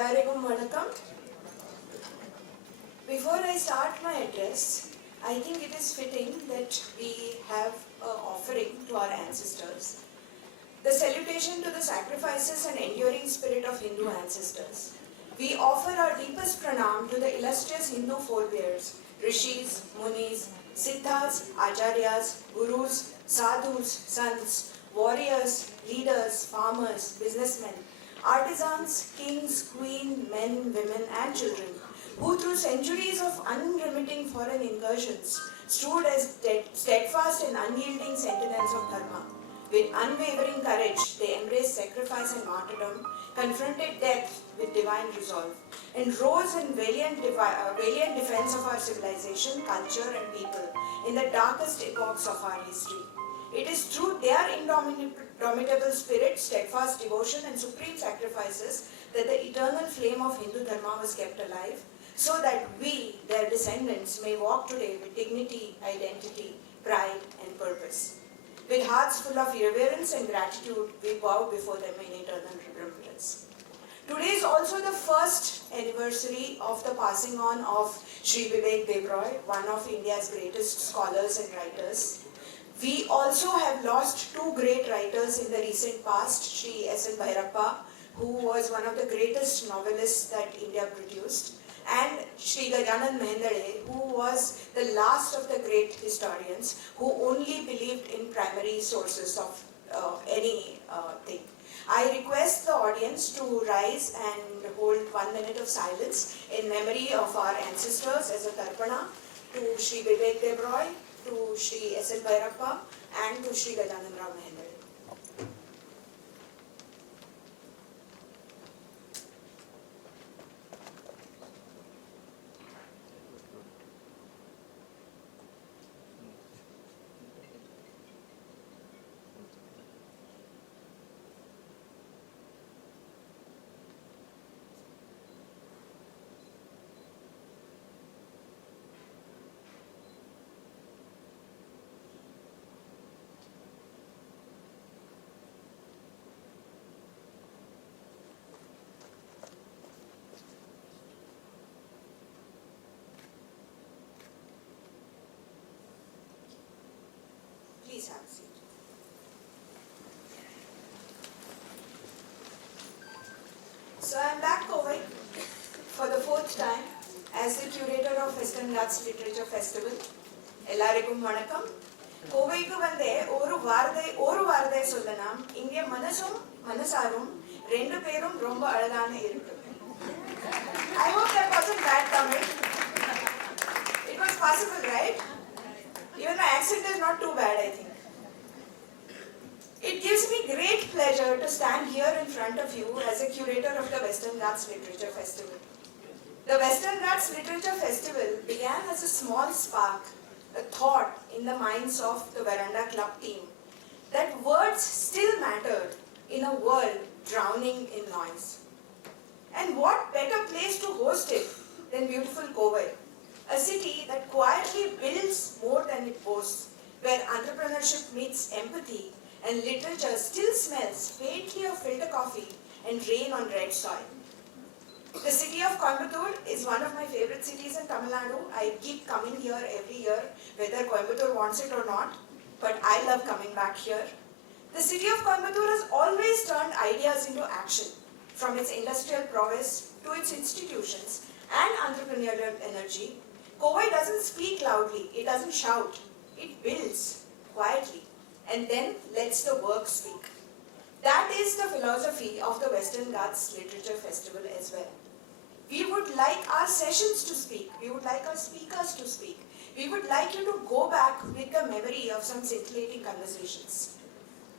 Ellarigum Vanakkam. Before I start my address, I think it is fitting that we have an offering to our ancestors. The salutation to the sacrifices and enduring spirit of Hindu ancestors. We offer our deepest pranam to the illustrious Hindu forebears, rishis, munis, siddhas, acharyas, gurus, sadhus, sants, warriors, leaders, farmers, businessmen, artisans, kings, queens, men, women and children, who through centuries of unremitting foreign incursions stood as steadfast and unyielding sentinels of Dharma. With unwavering courage, they embraced sacrifice and martyrdom, confronted death with divine resolve, and rose in valiant defense of our civilization, culture and people in the darkest epochs of our history. It is through their indomitable spirit, steadfast devotion and supreme sacrifices that the eternal flame of Hindu Dharma was kept alive, so that we, their descendants, may walk today with dignity, identity, pride and purpose. With hearts full of reverence and gratitude, we bow before them in eternal remembrance. Today is also the first anniversary of the passing on of Sri Vivek Debroi, one of India's greatest scholars and writers. We also have lost two great writers in the recent past, Sri S. L. Bhairappa, who was one of the greatest novelists that India produced, and Sri Gajanan Mehendale, who was the last of the great historians who only believed in primary sources of anything. I request the audience to rise and hold 1 minute of silence in memory of our ancestors as a tarpana to Sri Vivek Debroi, to Sri S. L. Bhairappa and to Sri Gajanan Mehendale. Please have a seat. So I am back Kovai for the fourth time as the curator of Western Ghats Literature Festival. Ellarigum Vanakkam. Kovaiku vande oru varadai sollanam inge manasum manasarum rendu perum romba alagana irukku. I hope that wasn't bad Tamil. It was possible, right? Even my accent is not too bad, I think. It gives me great pleasure to stand here in front of you as a curator of the Western Ghats Literature Festival. The Western Ghats Literature Festival began as a small spark, a thought in the minds of the Verandah Club team, that words still mattered in a world drowning in noise. And what better place to host it than beautiful Kovai, a city that quietly builds more than it boasts, where entrepreneurship meets empathy and literature still smells faintly of filter coffee and rain on red soil. The city of Coimbatore is one of my favorite cities in Tamil Nadu. I keep coming here every year, whether Coimbatore wants it or not, but I love coming back here. The city of Coimbatore has always turned ideas into action, from its industrial prowess to its institutions and entrepreneurial energy. Kovai doesn't speak loudly, it doesn't shout, it builds quietly and then lets the work speak. That is the philosophy of the Western Ghats Literature Festival as well. We would like our sessions to speak, we would like our speakers to speak. We would like you to go back with the memory of some scintillating conversations.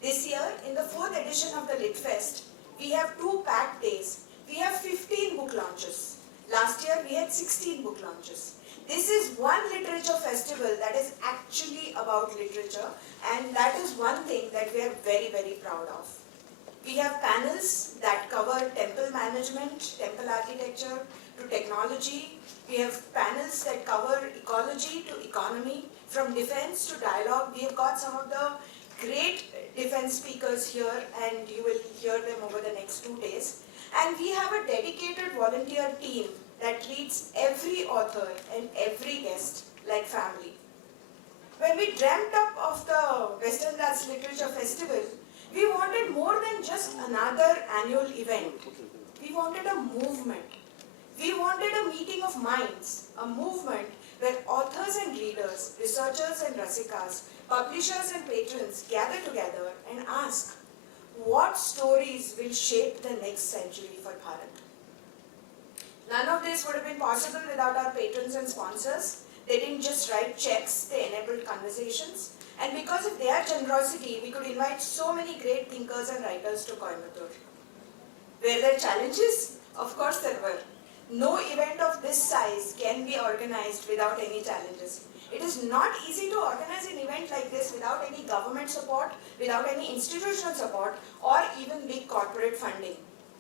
This year, in the 4th edition of the Lit Fest, we have 2 packed days. We have 15 book launches. Last year, we had 16 book launches. This is one literature festival that is actually about literature, and that is one thing that we are very, very proud of. We have panels that cover temple management, temple architecture to technology. We have panels that cover ecology to economy, from defense to dialogue. We have got some of the great defense speakers here, and you will hear them over the next 2 days. And we have a dedicated volunteer team that treats every author and every guest like family. When we dreamt up of the Western Ghats Literature Festival, we wanted more than just another annual event. We wanted a movement. We wanted a meeting of minds, a movement where authors and readers, researchers and rasikas, publishers and patrons gather together and ask, what stories will shape the next century for Bharat? None of this would have been possible without our patrons and sponsors. They didn't just write checks, they enabled conversations. And because of their generosity, we could invite so many great thinkers and writers to Coimbatore. Were there challenges? Of course there were. No event of this size can be organized without any challenges. It is not easy to organize an event like this without any government support, without any institutional support, or even big corporate funding.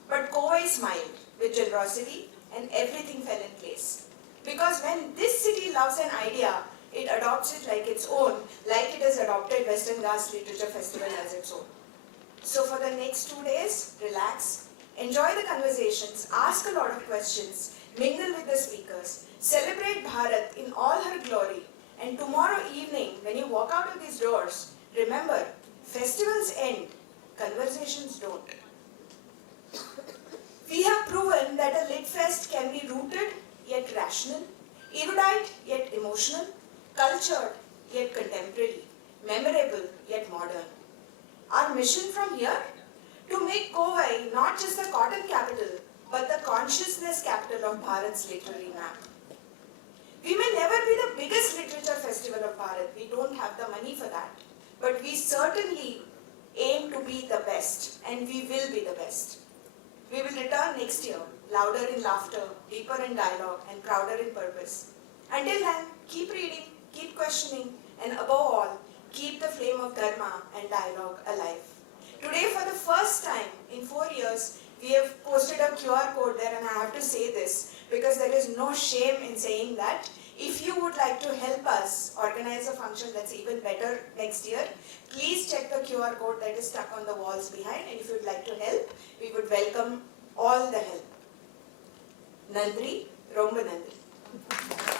But Kovai smiled with generosity and everything fell in place. Because when this city loves an idea, it adopts it like its own, like it has adopted Western Ghats Literature Festival as its own. So for the next 2 days, relax, enjoy the conversations, ask a lot of questions, mingle with the speakers, celebrate Bharat in all her glory, and tomorrow evening, when you walk out of these doors, remember, festivals end, conversations don't. We have proven that a lit fest can be rooted yet rational, erudite yet emotional, cultured yet contemporary, memorable yet modern. Our mission from here? To make Kovai not just the cotton capital, but the consciousness capital of Bharat's literary map. We may never be the biggest literature festival of Bharat, we don't have the money for that, but we certainly aim to be the best, and we will be the best. We will return next year, louder in laughter, deeper in dialogue, and prouder in purpose. Until then, keep reading, keep questioning, and above all, keep the flame of Dharma and dialogue alive. Today, for the first time in 4 years, we have posted a QR code there, and I have to say this because there is no shame in saying that. If you would like to help us organize a function that's even better next year, please check the QR code that is stuck on the walls behind, and if you would like to help, we would welcome all the help. Nandri, Romba Nandri.